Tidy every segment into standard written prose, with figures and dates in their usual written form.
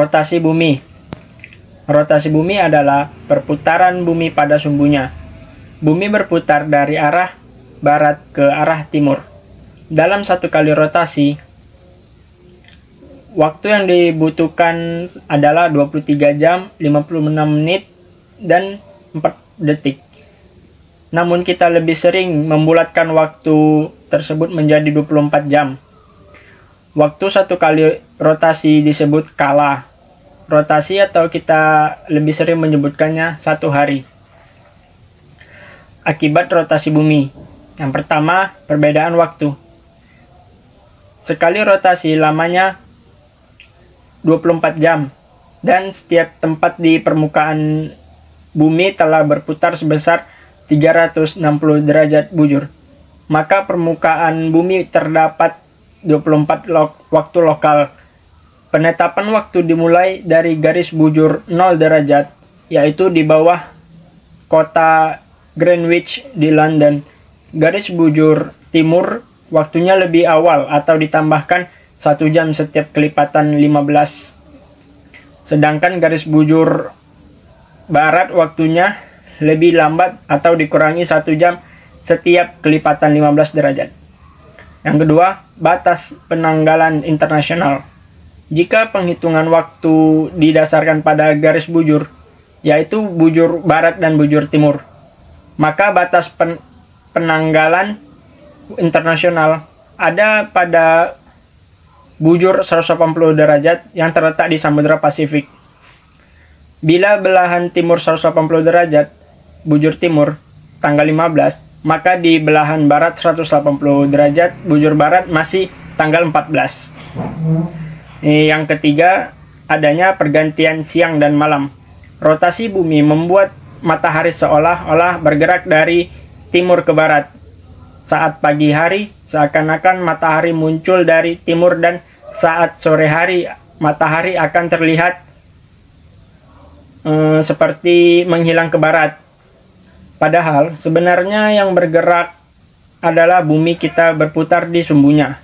Rotasi bumi. Rotasi bumi adalah perputaran bumi pada sumbunya. Bumi berputar dari arah barat ke arah timur. Dalam satu kali rotasi, waktu yang dibutuhkan adalah 23 jam, 56 menit, dan 4 detik. Namun kita lebih sering membulatkan waktu tersebut menjadi 24 jam. Waktu satu kali rotasi disebut kala rotasi, atau kita lebih sering menyebutkannya satu hari. Akibat rotasi bumi. Yang pertama, perbedaan waktu. Sekali rotasi lamanya 24 jam, dan setiap tempat di permukaan bumi telah berputar sebesar 360 derajat bujur. Maka permukaan bumi terdapat 24 waktu lokal. Penetapan waktu dimulai dari garis bujur 0 derajat, yaitu di bawah kota Greenwich di London. Garis bujur timur waktunya lebih awal atau ditambahkan 1 jam setiap kelipatan 15. Sedangkan garis bujur barat waktunya lebih lambat atau dikurangi 1 jam setiap kelipatan 15 derajat. Yang kedua, batas penanggalan internasional. Jika penghitungan waktu didasarkan pada garis bujur, yaitu bujur barat dan bujur timur, maka batas penanggalan internasional ada pada bujur 180 derajat yang terletak di Samudra Pasifik. Bila belahan timur 180 derajat, bujur timur, tanggal 15, maka di belahan barat 180 derajat, bujur barat masih tanggal 14. Yang ketiga, adanya pergantian siang dan malam. Rotasi bumi membuat matahari seolah-olah bergerak dari timur ke barat. Saat pagi hari, seakan-akan matahari muncul dari timur, dan saat sore hari, matahari akan terlihat seperti menghilang ke barat. Padahal sebenarnya yang bergerak adalah bumi kita berputar di sumbunya,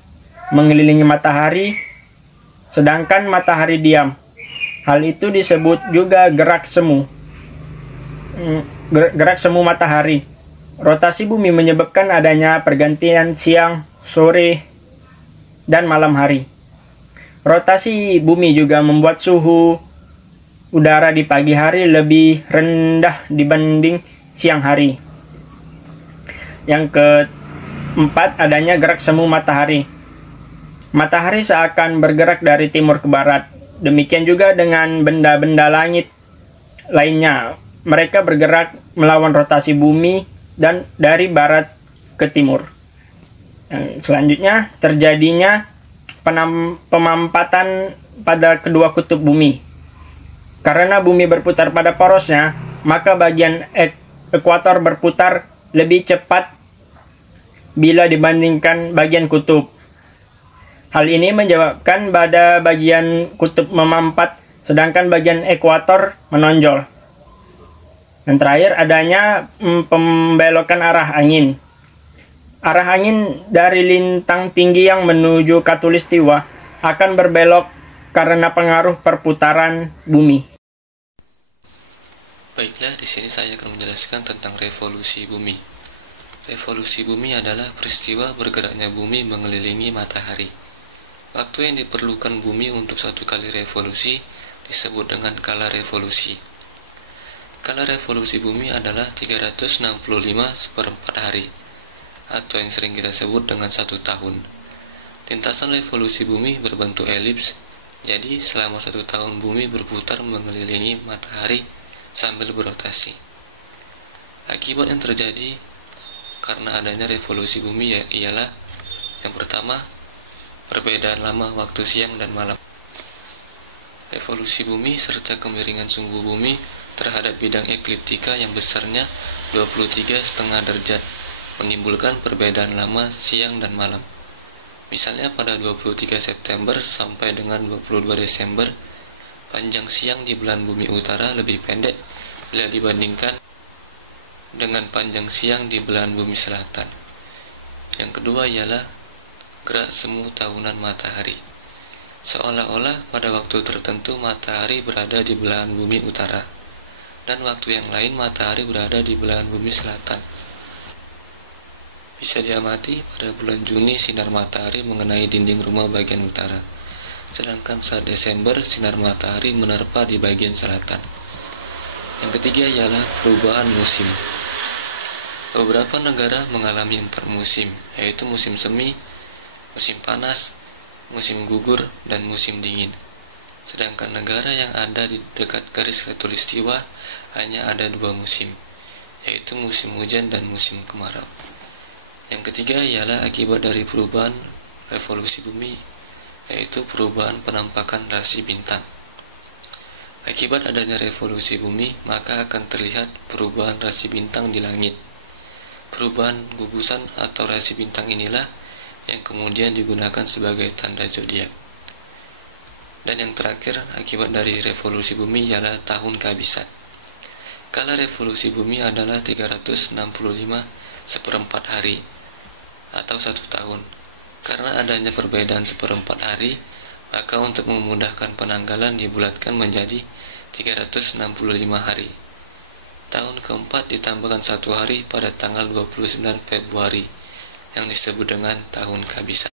mengelilingi matahari, sedangkan matahari diam. Hal itu disebut juga gerak semu. Gerak semu matahari. Rotasi bumi menyebabkan adanya pergantian siang, sore, dan malam hari. Rotasi bumi juga membuat suhu udara di pagi hari lebih rendah dibanding siang hari. Yang keempat, adanya gerak semu matahari. Matahari seakan bergerak dari timur ke barat. Demikian juga dengan benda-benda langit lainnya. Mereka bergerak melawan rotasi bumi dan dari barat ke timur. Selanjutnya, terjadinya pemampatan pada kedua kutub bumi. Karena bumi berputar pada porosnya, maka bagian ekuator berputar lebih cepat bila dibandingkan bagian kutub. Hal ini menyebabkan pada bagian kutub memampat, sedangkan bagian ekuator menonjol. Dan terakhir, adanya pembelokan arah angin. Arah angin dari lintang tinggi yang menuju khatulistiwa akan berbelok karena pengaruh perputaran bumi. Baiklah, di sini saya akan menjelaskan tentang revolusi bumi. Revolusi bumi adalah peristiwa bergeraknya bumi mengelilingi matahari. Waktu yang diperlukan bumi untuk satu kali revolusi disebut dengan kala revolusi. Kala revolusi bumi adalah 365/4 hari, atau yang sering kita sebut dengan 1 tahun. Lintasan revolusi bumi berbentuk elips, jadi selama 1 tahun bumi berputar mengelilingi matahari sambil berotasi. Akibat yang terjadi karena adanya revolusi bumi ialah yang pertama, perbedaan lama waktu siang dan malam. Revolusi bumi serta kemiringan sumbu bumi terhadap bidang ekliptika yang besarnya 23,5 derajat menimbulkan perbedaan lama siang dan malam. Misalnya pada 23 September sampai dengan 22 Desember, panjang siang di belahan bumi utara lebih pendek bila dibandingkan dengan panjang siang di belahan bumi selatan. Yang kedua ialah gerak semu tahunan matahari. Seolah-olah pada waktu tertentu matahari berada di belahan bumi utara, dan waktu yang lain matahari berada di belahan bumi selatan. Bisa diamati pada bulan Juni sinar matahari mengenai dinding rumah bagian utara, sedangkan saat Desember sinar matahari menerpa di bagian selatan. Yang ketiga ialah perubahan musim. Beberapa negara mengalami 4 musim, yaitu musim semi, musim panas, musim gugur, dan musim dingin. Sedangkan negara yang ada di dekat garis khatulistiwa hanya ada 2 musim, yaitu musim hujan dan musim kemarau. Yang ketiga ialah akibat dari perubahan revolusi bumi, yaitu perubahan penampakan rasi bintang. Akibat adanya revolusi bumi, maka akan terlihat perubahan rasi bintang di langit. Perubahan gugusan atau rasi bintang inilah yang kemudian digunakan sebagai tanda zodiak. Dan yang terakhir, akibat dari revolusi bumi ialah tahun kehabisan. Kala revolusi bumi adalah 365 seperempat hari atau 1 tahun. Karena adanya perbedaan seperempat hari, maka untuk memudahkan penanggalan dibulatkan menjadi 365 hari. Tahun keempat ditambahkan 1 hari pada tanggal 29 Februari yang disebut dengan tahun kehabisan.